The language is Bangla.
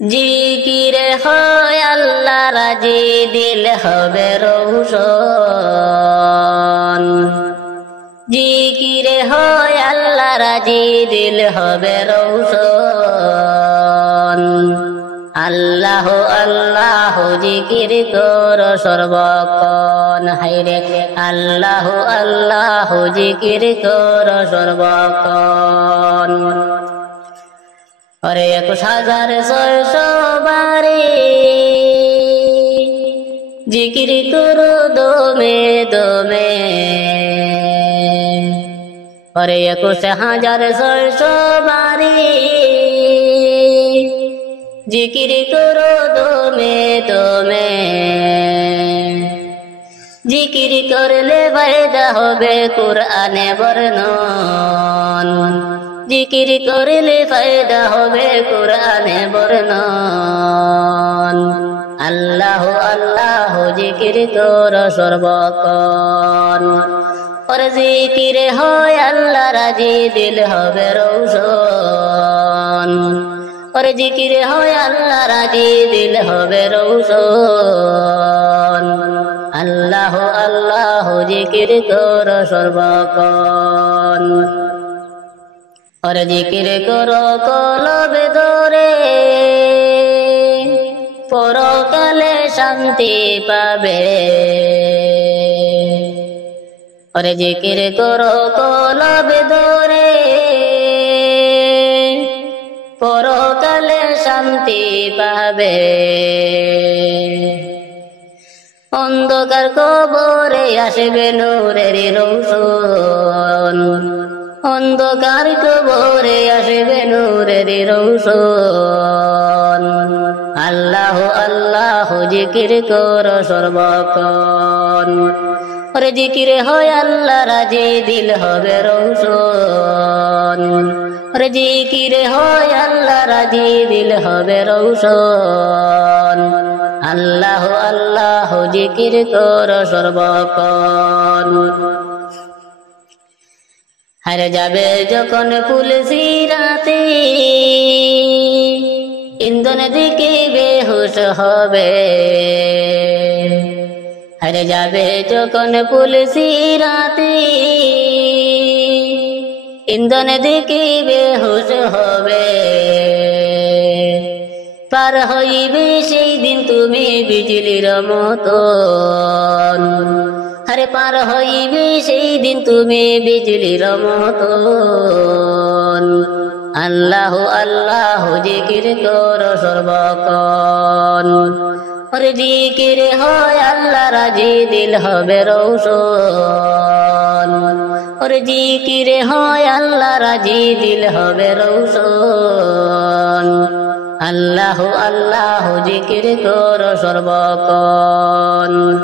জিকিরে হয় আল্লাহ রাজি, দিল হবে রৌশন। জিকিরে হয় আল্লাহ রাজি, দিল হবে রৌশন। আল্লাহ আল্লাহ জিকির কর সর্বক্ষণ, হায়রে আল্লাহ আল্লাহ জিকির কর সর্বক্ষণ। अरे 21,600 বারে জিকির করো দমে দমে। अरे 21,600 বারে জিকির করো দমে দমে। জিকির করলে ফায়দা হবে কুরআনে বর্ণন। জিকির করলে ফায়দা হবে কুরআনে বর্ণন। আল্লাহ আল্লাহ জিকির কর সর্বক্ষণ। और জিকিরে হয় আল্লাহ রাজি, দিল হবে রৌশন। और জিকিরে হয় আল্লাহ রাজি, দিল হবে রৌশন। আল্লাহ আল্লাহ জিকির কর সর্বক্ষণ। और জিকির করো কলবে ধরে, পরকালে শান্তি পাবে। और জিকির করো কলবে ধরে, পরকালে শান্তি পাবে। অন্ধকার কবরে আসবে নূরের রৌশন। অন্ধকার কবরে আসবে নূরের রৌশন। আল্লাহ আল্লাহ জিকির কর সর্বক্ষণ। और জিকির হয় আল্লাহ রাজি, দিল হবে রৌশন। और জিকির হয় আল্লাহ রাজি, দিল হবে রৌশন। আল্লাহ আল্লাহ জিকির কর সর্বক্ষণ। হারে যাবে যখন পুলিশি রাতে, ইন্ধন দিকে বেহুশ হবে। হারে যাবে যখন পুলিশি রাতে, ইন্ধন দিকে বেহুশ হবে। পার হইবে সেই দিন তুমি বিজলির মতন। আরে পার হইবে সেই দিন তুমি বিজলির মতন। আল্লাহ আল্লাহ জিকির কর সর্বক্ষণ। और জিকির হয় আল্লাহ রাজি, দিল হবে রৌশন। और জিকির হয় আল্লাহ রাজি, দিল হবে রৌশন। আল্লাহ আল্লাহ জিকির কর সর্বক্ষণ।